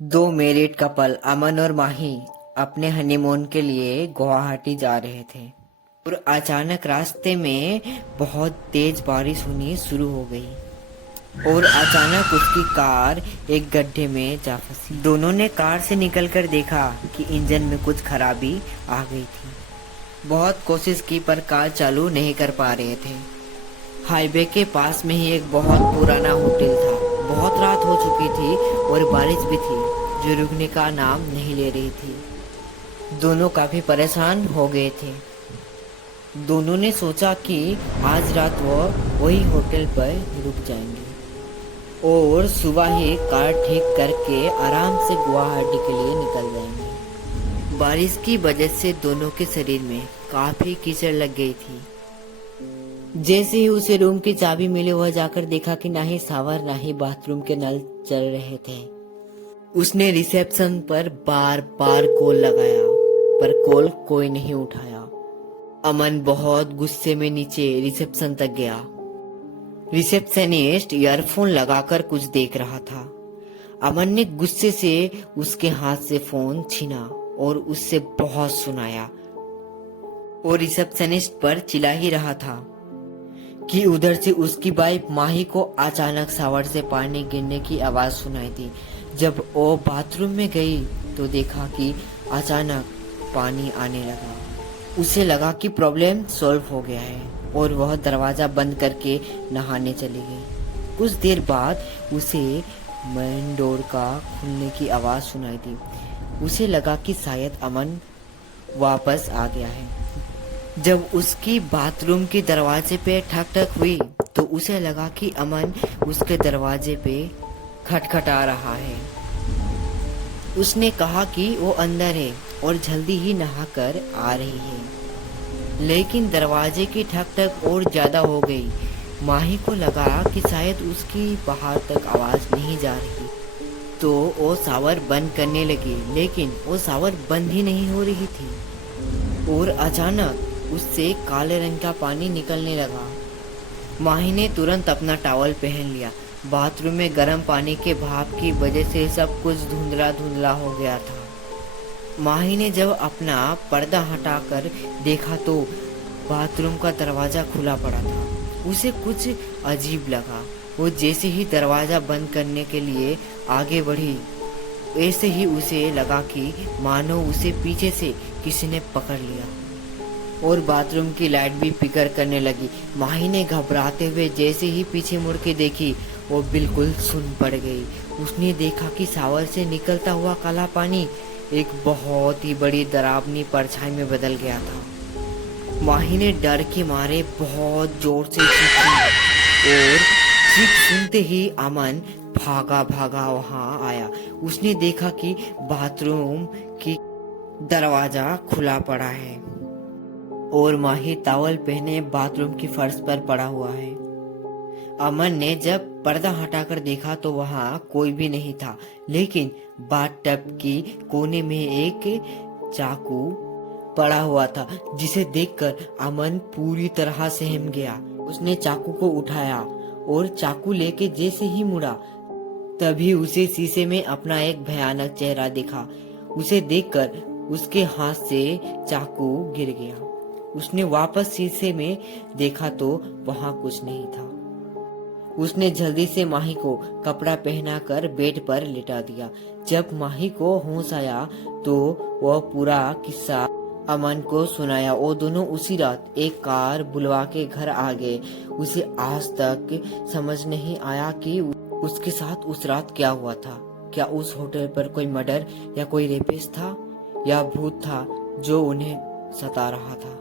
दो married couple अमन और माही अपने हनीमून के लिए गुवाहाटी जा रहे थे और अचानक रास्ते में बहुत तेज बारिश होनी शुरू हो गई और अचानक उसकी कार एक गड्ढे में जा फंसी। दोनों ने कार से निकलकर देखा कि इंजन में कुछ खराबी आ गई थी। बहुत कोशिश की पर कार चालू नहीं कर पा रहे थे। हाईवे के पास में ही एक बहुत पुराना होटल था। बहुत रात हो चुकी थी और बारिश भी थी जो रुकने का नाम नहीं ले रही थी। दोनों काफी परेशान हो गए थे। दोनों ने सोचा कि आज रात वो वही होटल पर रुक जाएंगे और सुबह ही कार ठीक करके आराम से गुवाहाटी के लिए निकल जाएंगे। बारिश की वजह से दोनों के शरीर में काफी कीचड़ लग गई थी। जैसे ही उसे रूम की चाबी मिली वह जाकर देखा कि ना ही शावर ना ही बाथरूम के नल चल रहे थे। उसने रिसेप्शन पर बार बार कॉल लगाया पर कॉल कोई नहीं उठाया। अमन बहुत गुस्से में नीचे रिसेप्शन तक गया। रिसेप्शनिस्ट ईयरफोन लगाकर कुछ देख रहा था। अमन ने गुस्से से उसके हाथ से फोन छीना और उससे बहुत सुनाया और रिसेप्शनिस्ट पर चिल्ला ही रहा था कि उधर से उसकी वाइफ माही को अचानक शावर से पानी गिरने की आवाज सुनाई दी। जब वो बाथरूम में गई तो देखा कि अचानक पानी आने लगा। उसे लगा कि प्रॉब्लम सॉल्व हो गया है और वह दरवाजा बंद करके नहाने चली गई। कुछ देर बाद उसे मेन डोर का खुलने की आवाज सुनाई दी। उसे लगा कि शायद अमन वापस आ गया है। जब उसकी बाथरूम के दरवाजे पे ठक ठक हुई तो उसे लगा कि अमन उसके दरवाजे पे खटखटा रहा है। उसने कहा कि वो अंदर है और जल्दी ही नहाकर आ रही है, लेकिन दरवाजे की ठक ठक और ज्यादा हो गई। माही को लगा कि शायद उसकी बाहर तक आवाज नहीं जा रही, तो वो शावर बंद करने लगी, लेकिन वो शावर बंद ही नहीं हो रही थी और अचानक उससे काले रंग का पानी निकलने लगा। माही ने तुरंत अपना टॉवल पहन लिया। बाथरूम में गर्म पानी के भाप की वजह से सब कुछ धुंधला धुंधला हो गया था। माही ने जब अपना पर्दा हटाकर देखा तो बाथरूम का दरवाजा खुला पड़ा था। उसे कुछ अजीब लगा। वो जैसे ही दरवाजा बंद करने के लिए आगे बढ़ी, ऐसे ही उसे लगा कि मानो उसे पीछे से किसी ने पकड़ लिया और बाथरूम की लाइट भी फिकर करने लगी। माही ने घबराते हुए जैसे ही पीछे मुड़ के देखी, वो बिल्कुल सुन पड़ गई। उसने देखा कि शावर से निकलता हुआ काला पानी एक बहुत ही बड़ी डरावनी परछाई में बदल गया था। माही ने डर के मारे बहुत जोर से चीखी और चीख सुनते ही अमन भागा भागा वहां आया। उसने देखा कि बाथरूम की दरवाजा खुला पड़ा है और माही टॉवल पहने बाथरूम की फर्श पर पड़ा हुआ है। अमन ने जब पर्दा हटाकर देखा तो वहां कोई भी नहीं था, लेकिन बाथटब की कोने में एक चाकू पड़ा हुआ था, जिसे देखकर अमन पूरी तरह सहम गया। उसने चाकू को उठाया और चाकू लेके जैसे ही मुड़ा, तभी उसे शीशे में अपना एक भयानक चेहरा दिखा। उसे देखकर उसके हाथ से चाकू गिर गया। उसने वापस शीशे में देखा तो वहां कुछ नहीं था। उसने जल्दी से माही को कपड़ा पहनाकर बेड पर लिटा दिया। जब माही को होश आया तो वह पूरा किस्सा अमन को सुनाया। वो दोनों उसी रात एक कार बुलवा के घर आ गए। उसे आज तक समझ नहीं आया कि उसके साथ उस रात क्या हुआ था। क्या उस होटल पर कोई मर्डर या कोई रेपिस्ट था या भूत था जो उन्हें सता रहा था।